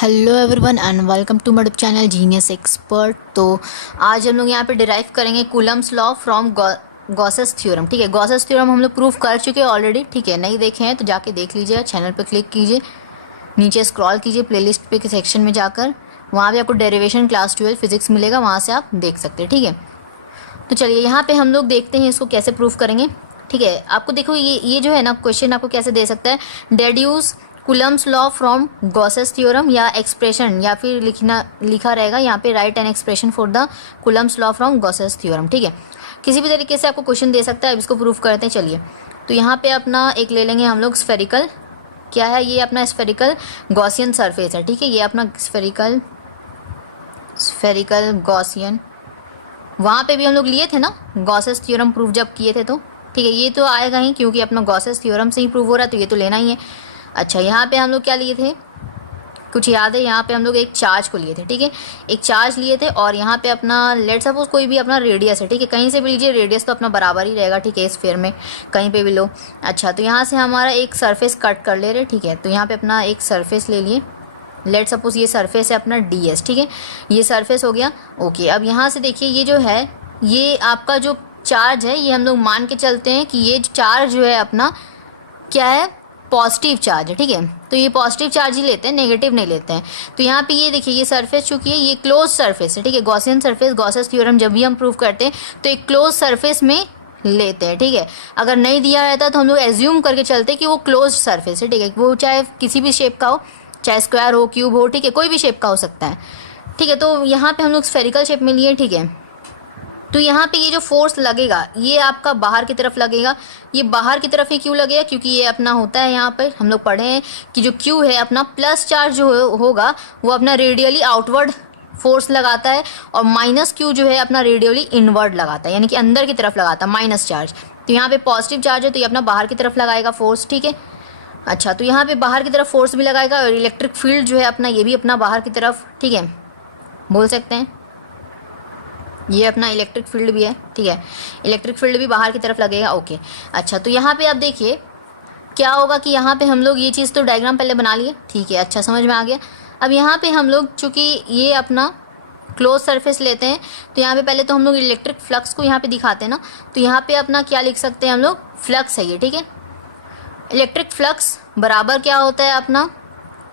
Hello everyone and welcome to my channel genius expert. तो आज हम लोग यहाँ पे डिराइव करेंगे Coulomb's law from Gauss's theorem. ठीक है, गॉसेस थ्योरम हम लोग प्रूफ कर चुके हैं ऑलरेडी। ठीक है, नहीं देखे हैं तो जाके देख लीजिए, चैनल पे क्लिक कीजिए, नीचे स्क्रॉल कीजिए प्लेलिस्ट पे के सेक्शन में जाकर, वहाँ पे आपको डेरिवेशन क्लास 12 फिजिक्स मिलेगा, वहाँ से आप देख सकते हैं। ठीक है, तो चलिए यहाँ पे हम लोग देखते हैं इसको कैसे प्रूफ करेंगे। ठीक है, आपको देखो ये जो है ना क्वेश्चन आपको कैसे दे सकता है, deduce Coulomb's law from Gauss's theorem, या एक्सप्रेशन, या फिर लिखा रहेगा यहाँ पे right an expression for the Coulomb's law from Gauss's theorem. ठीक है, किसी भी तरीके से आपको क्वेश्चन दे सकता है। अब इसको प्रूफ करते हैं। चलिए, तो यहाँ पे अपना एक ले लेंगे हम लोग स्फेरिकल, क्या है ये अपना स्फेरिकल गॉसियन सरफेस है। ठीक है, ये अपना स्फेरिकल गॉसियन, वहाँ पे भी हम लोग लिए थे ना गॉसेस थ्योरम प्रूफ जब किए थे। तो ठीक है, ये तो आएगा ही क्योंकि अपना गॉसेस थ्योरम से ही प्रूव हो रहा है, तो ये तो लेना ही है। अच्छा, यहाँ पे हम लोग क्या लिए थे, कुछ याद है? यहाँ पे हम लोग एक चार्ज को लिए थे। ठीक है, एक चार्ज लिए थे और यहाँ पे अपना लेट सपोज कोई भी अपना रेडियस है। ठीक है, कहीं से भी लीजिए, रेडियस तो अपना बराबर ही रहेगा। ठीक है, स्फीयर में कहीं पे भी लो। अच्छा, तो यहाँ से हमारा एक सरफेस कट कर ले रहे। ठीक है, तो यहाँ पे अपना एक सरफेस ले लिए, लेट सपोज ये सरफेस है अपना ds। ठीक है, ये सरफेस हो गया। ओके, अब यहाँ से देखिए ये जो है, ये आपका जो चार्ज है, ये हम लोग मान के चलते हैं कि ये चार्ज जो है अपना क्या है, पॉजिटिव चार्ज है। ठीक है, तो ये पॉजिटिव चार्ज ही लेते हैं, नेगेटिव नहीं लेते हैं। तो यहाँ पे ये देखिए, ये सरफेस चूंकि है ये क्लोज सरफेस है। ठीक है, गॉसियन सरफेस, गॉसेस थ्योरम जब भी हम प्रूव करते हैं तो एक क्लोज सरफेस में लेते हैं। ठीक है, अगर नहीं दिया रहता तो हम लोग एज्यूम करके चलते कि वो क्लोज सरफेस है। ठीक है, वो चाहे किसी भी शेप का हो, चाहे स्क्वायर हो, क्यूब हो, ठीक है, कोई भी शेप का हो सकता है। ठीक है, तो यहाँ पे हम लोग स्फेरिकल शेप में लिए। ठीक है, तो यहाँ पे ये जो फोर्स लगेगा ये आपका बाहर की तरफ लगेगा। ये बाहर की तरफ ही क्यों लगेगा, क्योंकि ये अपना होता है, यहाँ पर हम लोग पढ़े हैं कि जो क्यू है अपना प्लस चार्ज जो होगा वो अपना रेडियली आउटवर्ड फोर्स लगाता है, और माइनस क्यू जो है अपना रेडियली इनवर्ड लगाता है, यानी कि अंदर की तरफ लगाता है माइनस चार्ज। तो यहाँ पे पॉजिटिव चार्ज है तो ये अपना बाहर की तरफ लगाएगा फोर्स। ठीक है, अच्छा, तो यहाँ पे बाहर की तरफ फोर्स भी लगाएगा, और इलेक्ट्रिक फील्ड जो है अपना ये भी अपना बाहर की तरफ, ठीक है, बोल सकते हैं ये अपना इलेक्ट्रिक फील्ड भी है। ठीक है, इलेक्ट्रिक फील्ड भी बाहर की तरफ लगेगा। ओके, अच्छा, तो यहाँ पे आप देखिए क्या होगा कि यहाँ पे हम लोग ये चीज़ तो डायग्राम पहले बना लिए। ठीक है, अच्छा, समझ में आ गया। अब यहाँ पे हम लोग चूँकि ये अपना क्लोज सरफेस लेते हैं तो यहाँ पे पहले तो हम लोग इलेक्ट्रिक फ्लक्स को यहाँ पे दिखाते हैं ना, तो यहाँ पे अपना क्या लिख सकते हैं हम लोग, फ्लक्स है ये। ठीक है, इलेक्ट्रिक फ्लक्स बराबर क्या होता है अपना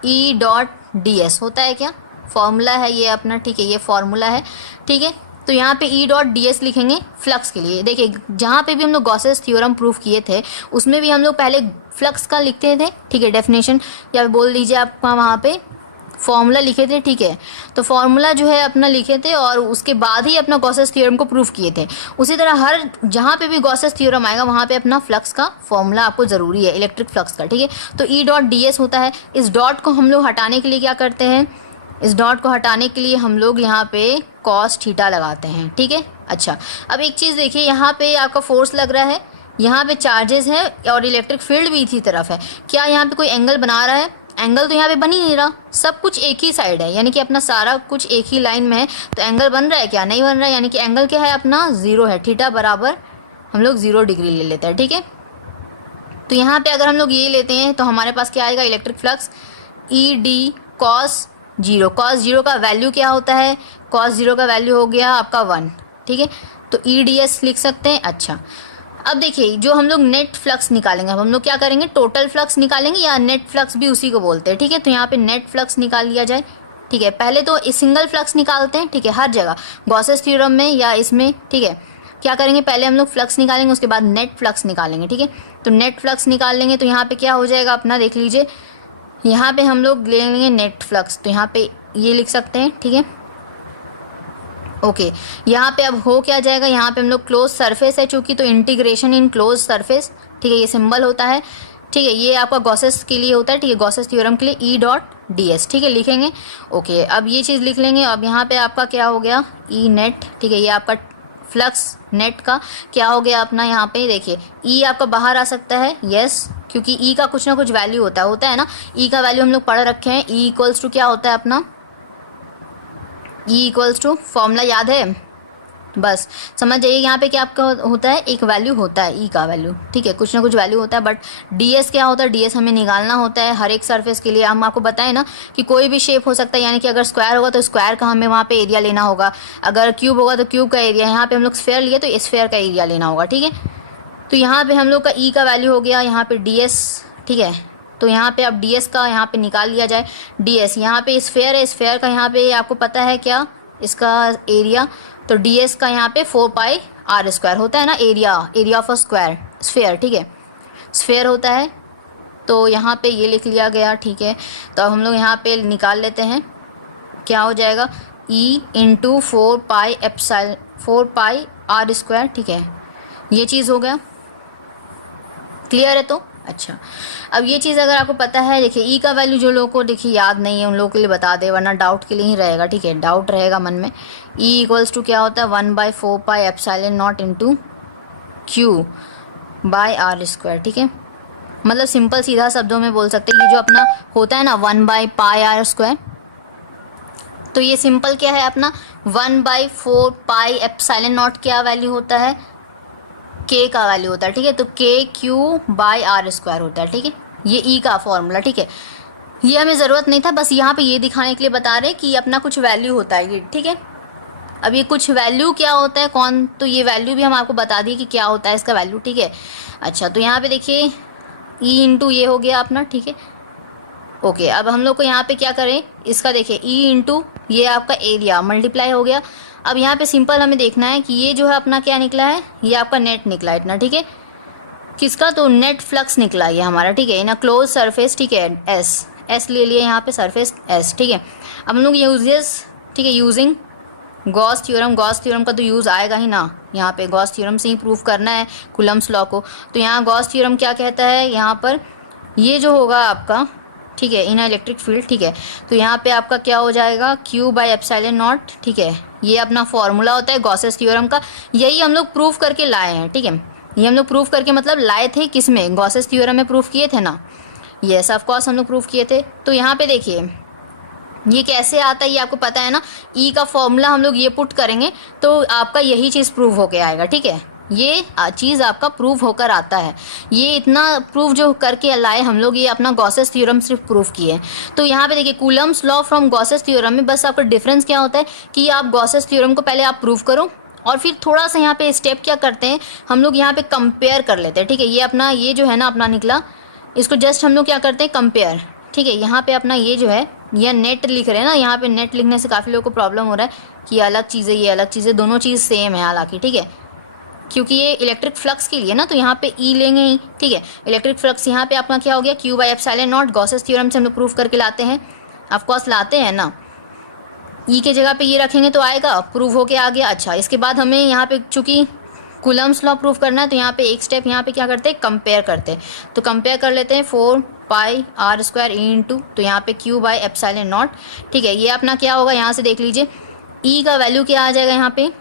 E.ds होता है, क्या फॉर्मूला है ये अपना। ठीक है, ये फॉर्मूला है। ठीक है, तो यहाँ पे E.ds लिखेंगे फ्लक्स के लिए। देखिए, जहाँ पे भी हम लोग गॉसेस थ्योरम प्रूफ किए थे उसमें भी हम लोग पहले फ्लक्स का लिखते थे। ठीक है, डेफिनेशन, या बोल दीजिए आपका वहाँ पे फॉर्मूला लिखे थे। ठीक है, तो फॉर्मूला जो है अपना लिखे थे और उसके बाद ही अपना गॉसेस थ्योरम को प्रूफ किए थे। उसी तरह हर जहाँ पे भी गॉसेस थ्योरम आएगा वहाँ पे अपना फ्लक्स का फॉर्मूला आपको ज़रूरी है, इलेक्ट्रिक फ्लक्स का। ठीक है, तो E.ds होता है। इस डॉट को हम लोग हटाने के लिए क्या करते हैं, इस डॉट को हटाने के लिए हम लोग यहाँ पे cos थीटा लगाते हैं। ठीक है, अच्छा, अब एक चीज़ देखिए, यहाँ पे आपका फोर्स लग रहा है, यहाँ पे चार्जेस है और इलेक्ट्रिक फील्ड भी इसी तरफ है। क्या यहाँ पे कोई एंगल बना रहा है? एंगल तो यहाँ पे बन ही नहीं रहा, सब कुछ एक ही साइड है, यानी कि अपना सारा कुछ एक ही लाइन में है, तो एंगल बन रहा है क्या? नहीं बन रहा है, यानी कि एंगल क्या है अपना 0 है। थीटा बराबर हम लोग 0 डिग्री ले लेते हैं। ठीक है, तो यहाँ पे अगर हम लोग ये लेते हैं तो हमारे पास क्या आएगा, electric flux E.d cos 0। cos 0 का वैल्यू क्या होता है, cos 0 का वैल्यू हो गया आपका 1। ठीक है, तो E.ds लिख सकते हैं। अच्छा, अब देखिए जो हम लोग नेट फ्लक्स निकालेंगे, अब हम लोग क्या करेंगे, टोटल फ्लक्स निकालेंगे, या नेट फ्लक्स भी उसी को बोलते हैं। ठीक है, तो यहाँ पे नेट फ्लक्स निकाल लिया जाए। ठीक है, पहले तो सिंगल फ्लक्स निकालते हैं। ठीक है, हर जगह गॉसेस थ्योरम में या इसमें। ठीक है, क्या करेंगे, पहले हम लोग फ्लक्स निकालेंगे, उसके बाद नेट फ्लक्स निकालेंगे। ठीक है, तो नेट फ्लक्स निकाल लेंगे तो यहाँ पे क्या हो जाएगा अपना, देख लीजिए, यहाँ पे हम लोग ले लेंगे नेट फ्लक्स, तो यहाँ पे ये लिख सकते हैं। ठीक है, ओके, यहाँ पे अब हो क्या जाएगा, यहाँ पे हम लोग क्लोज सरफेस है चूंकि, तो इंटीग्रेशन इन क्लोज सरफेस। ठीक है, ये सिंबल होता है। ठीक है, ये आपका गॉसेस के लिए होता है। ठीक है, गॉसेस थ्योरम के लिए E.ds। ठीक है, लिखेंगे। ओके, अब ये चीज़ लिख लेंगे। अब यहाँ पे आपका क्या हो गया, E नेट। ठीक है, ये आपका फ्लक्स नेट का क्या हो गया अपना, यहाँ पे देखिए E आपका बाहर आ सकता है, यस, क्योंकि E का कुछ ना कुछ वैल्यू होता है ना। E का वैल्यू हम लोग पढ़ रखे हैं, E इक्वल्स टू क्या होता है अपना, E इक्वल्स टू फॉर्मूला याद है, बस समझ जाइए यहाँ पे क्या आपका होता है, एक वैल्यू होता है ई का वैल्यू, ठीक है, कुछ ना कुछ वैल्यू होता है। बट ds क्या होता है, ds हमें निकालना होता है हर एक सरफेस के लिए। हम आपको बताएं ना कि कोई भी शेप हो सकता है, यानी कि अगर स्क्वायर होगा तो स्क्वायर का हमें वहाँ पे एरिया लेना होगा, अगर क्यूब होगा तो क्यूब का एरिया, यहाँ पे हम लोग स्फेयर लिए तो स्फेयर का एरिया लेना होगा, ठीक है। तो यहाँ पे हम लोग का ई का वैल्यू हो गया यहाँ पे ds, ठीक है। तो यहाँ पे अब ds का यहाँ पे निकाल लिया जाए। ds यहाँ पे स्फेयर है, स्फेयर का यहाँ पे आपको पता है क्या इसका एरिया, तो ds का यहाँ पे 4 पाई आर स्क्वायर होता है ना, area of a square sphere, ठीक है, स्फेयर होता है। तो यहाँ पे ये लिख लिया गया, ठीक है। तो अब हम लोग यहाँ पे निकाल लेते हैं, क्या हो जाएगा e into 4 pi r square, ठीक है, ये चीज़ हो गया, क्लियर है। तो अच्छा, अब ये चीज़ अगर आपको पता है, देखिए ई का वैल्यू जो लोगों को देखिए याद नहीं है उन लोगों के लिए बता दे, वरना डाउट के लिए ही रहेगा, ठीक है, डाउट रहेगा मन में। ई इक्वल्स टू क्या होता है 1/4 pi epsilon naught into q by r square, ठीक है। मतलब सिंपल सीधा शब्दों में बोल सकते हैं, ये जो अपना होता है ना 1/पाई आर स्क्वायर, तो ये सिंपल क्या है अपना 1/4 पाई एप्सिलॉन नॉट क्या वैल्यू होता है, के का वैल्यू होता है, ठीक है। तो के क्यू बाय आर स्क्वायर होता है, ठीक है, ये ई का फॉर्मूला, ठीक है। ये हमें ज़रूरत नहीं था, बस यहाँ पे ये दिखाने के लिए बता रहे हैं कि अपना कुछ वैल्यू होता है ये, ठीक है। अब ये कुछ वैल्यू क्या होता है कौन, तो ये वैल्यू भी हम आपको बता दिए कि क्या होता है इसका वैल्यू, ठीक है। अच्छा, तो यहाँ पे देखिए ई इंटू ये हो गया अपना, ठीक है, ओके। अब हम लोग को यहाँ पे क्या करें, इसका देखिए ई इंटू ये आपका एरिया मल्टीप्लाई हो गया। अब यहाँ पे सिंपल हमें देखना है कि ये जो है अपना क्या निकला है, ये आपका नेट निकला है इतना, ठीक है, किसका, तो नेट फ्लक्स निकला ये हमारा, ठीक है, इन अ क्लोज सरफेस, ठीक है, एस ले लिया यहाँ पे सरफेस एस, ठीक है। अब हम लोग यूजेस, ठीक है, using Gauss theorem, Gauss theorem का तो यूज़ आएगा ही ना, यहाँ पे गॉस थ्योरम से ही प्रूव करना है कूलम्ब्स लॉ को। तो यहाँ गॉस थ्योरम क्या कहता है, यहाँ पर ये जो होगा आपका, ठीक है, इन इलेक्ट्रिक फील्ड, ठीक है, तो यहाँ पे आपका क्या हो जाएगा क्यू बाय एप्सिलॉन नॉट, ठीक है, ये अपना फॉर्मूला होता है गॉसेस थ्योरम का, यही हम लोग प्रूफ करके लाए हैं, ठीक है। ये हम लोग प्रूफ करके मतलब लाए थे किस में, गॉसेस थ्योरम में प्रूफ किए थे ना, यस ऑफ कोर्स हम लोग प्रूफ किए थे। तो यहाँ पे देखिए ये कैसे आता है, ये आपको पता है ना, ई का फॉर्मूला हम लोग ये पुट करेंगे तो आपका यही चीज़ प्रूव होके आएगा, ठीक है, ये चीज़ आपका प्रूव होकर आता है। ये इतना प्रूव जो करके लाए हम लोग, ये अपना गॉसेस थ्योरम सिर्फ प्रूव किए। तो यहाँ पे देखिए Coulomb's law from Gauss's theorem में बस आपका डिफरेंस क्या होता है कि आप गॉसेस थ्योरम को पहले आप प्रूव करो और फिर थोड़ा सा यहाँ पे स्टेप क्या करते हैं हम लोग, यहाँ पे कंपेयर कर लेते हैं, ठीक है। ये अपना ये जो है ना अपना निकला, इसको जस्ट हम लोग क्या करते हैं कंपेयर, ठीक है। यहाँ पे अपना ये जो है यह नेट लिख रहे हैं ना, यहाँ पे नेट लिखने से काफ़ी लोगों को प्रॉब्लम हो रहा है कि ये अलग चीज़ है ये अलग चीज़ है, दोनों चीज़ सेम है हालांकि, ठीक है, क्योंकि ये इलेक्ट्रिक फ्लक्स के लिए ना, तो यहाँ पे ई लेंगे ही, ठीक है। इलेक्ट्रिक फ्लक्स यहाँ पे अपना क्या हो गया Q by epsilon not, Gauss's theorem से हम लोग प्रूफ करके लाते हैं, ऑफकोर्स लाते हैं ना, ई के जगह पे ये रखेंगे तो आएगा, प्रूव होके आ गया। अच्छा, इसके बाद हमें यहाँ पे चूंकि कूलम्ब्स लॉ प्रूफ करना है तो यहाँ पे एक स्टेप यहाँ पे क्या करते हैं कंपेयर करते हैं, तो कंपेयर कर लेते हैं 4 pi r square E into, तो यहाँ पे क्यू बाय एप्सिलॉन नॉट, ठीक है। ये अपना क्या होगा, यहाँ से देख लीजिए ई का वैल्यू क्या आ जाएगा, यहाँ पे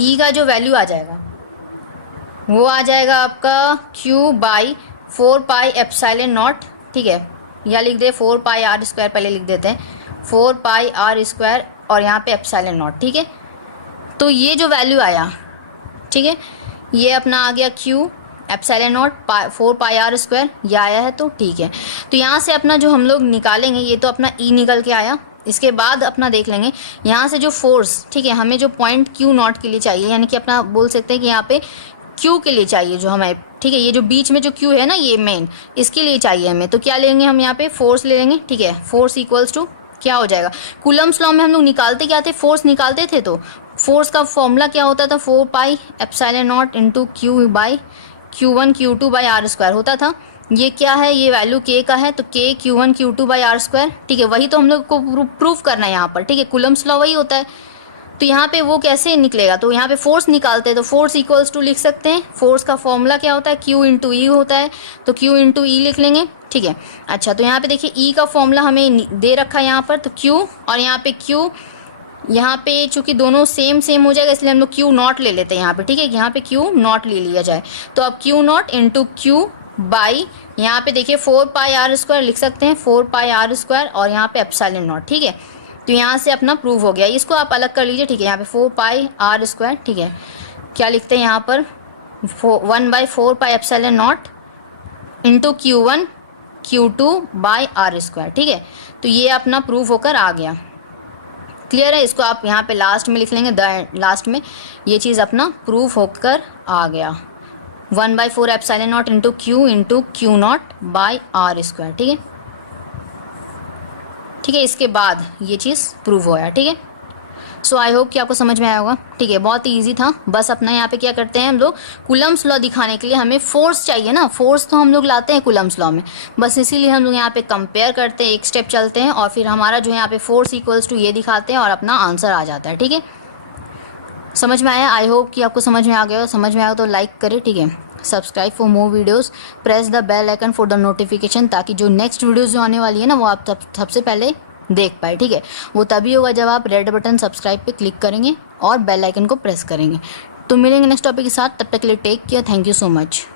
ई का जो वैल्यू आ जाएगा वो आ जाएगा आपका Q by 4 pi epsilon not, ठीक है, या लिख दे 4 पाई आर स्क्वायर, पहले लिख देते हैं 4 पाई आर स्क्वायर और यहाँ पे एप्सिलॉन नॉट, ठीक है। तो ये जो वैल्यू आया, ठीक है, ये अपना आ गया q epsilon naught 4 pi r square, ये आया है, तो ठीक है। तो यहाँ से अपना जो हम लोग निकालेंगे, ये तो अपना ई निकल के आया, इसके बाद अपना देख लेंगे यहाँ से जो फोर्स, ठीक है, हमें जो पॉइंट क्यू नॉट के लिए चाहिए, यानी कि अपना बोल सकते हैं कि यहाँ पे क्यू के लिए चाहिए जो हमें, ठीक है, ये जो बीच में जो क्यू है ना ये मेन, इसके लिए चाहिए हमें, तो क्या लेंगे हम यहाँ पे फोर्स ले लेंगे, ठीक है। फोर्स इक्वल्स टू क्या हो जाएगा, कूलम्ब्स लॉ में हम लोग निकालते क्या थे, फोर्स निकालते थे, तो फोर्स का फॉर्मूला क्या होता था 4 pi epsilon naught into q by Q1 Q2 by r square होता था। ये क्या है, ये वैल्यू K का है, तो K Q1 Q2 by r square, ठीक है, वही तो हम लोग को प्रूफ करना है यहाँ पर, ठीक है, कूलम्ब्स लॉ वही होता है। तो यहाँ पे वो कैसे निकलेगा, तो यहाँ पे फोर्स निकालते हैं, तो फोर्स इक्वल्स टू लिख सकते हैं, फोर्स का फॉर्मूला क्या होता है Q इंटू ई होता है, तो Q इंटू ई लिख लेंगे, ठीक है। अच्छा, तो यहाँ पे देखिए ई का फॉर्मूला हमें दे रखा है यहाँ पर, तो Q और यहाँ पे Q, यहाँ पे चूंकि दोनों सेम हो जाएगा इसलिए हम लोग क्यू नॉट ले लेते हैं यहाँ पे, ठीक है, यहाँ पे क्यू नॉट ले लिया जाए, तो अब Q not into q by यहाँ पे देखिए 4 पाई आर स्क्वायर लिख सकते हैं, 4 पाई आर स्क्वायर और यहाँ पे एप्सिलॉन नॉट, ठीक है। तो यहाँ से अपना प्रूव हो गया। इसको आप अलग कर लीजिए, ठीक है। यहाँ पे 4 पाई आर स्क्वायर, ठीक है। क्या लिखते हैं यहाँ पर 1/4 pi epsilon naught into Q1 Q2 by r square, ठीक है। तो ये अपना प्रूव होकर आ गया। क्लियर है? इसको आप यहाँ पे लास्ट में लिख लेंगे, लास्ट में ये चीज़ अपना प्रूफ होकर आ गया। 1/4 epsilon naught into Q naught by r square, ठीक है। ठीक है, इसके बाद ये चीज़ प्रूव होया, ठीक है। सो आई होप कि आपको समझ में आया होगा, ठीक है। बहुत ही ईजी था। बस अपना यहाँ पे क्या करते हैं हम लोग, कूलम्स लॉ दिखाने के लिए हमें फोर्स चाहिए ना, फोर्स तो हम लोग लाते हैं कूलम्स लॉ में, बस इसीलिए हम लोग यहाँ पे कंपेयर करते हैं, एक स्टेप चलते हैं और फिर हमारा जो है यहाँ पे फोर्स इक्वल्स टू ये दिखाते हैं और अपना आंसर आ जाता है, ठीक है। समझ में आया? आई होप कि आपको समझ में आ गया। समझ में आया तो लाइक करें, ठीक है। Subscribe for more videos, press the bell icon for the notification, ताकि जो नेक्स्ट वीडियोस जो आने वाली है ना वो आप सबसे पहले देख पाए, ठीक है। वो तभी होगा जब आप रेड बटन सब्सक्राइब पे क्लिक करेंगे और बेल आइकन को प्रेस करेंगे। तो मिलेंगे नेक्स्ट टॉपिक के साथ, तब तक के लिए take care, thank you so much.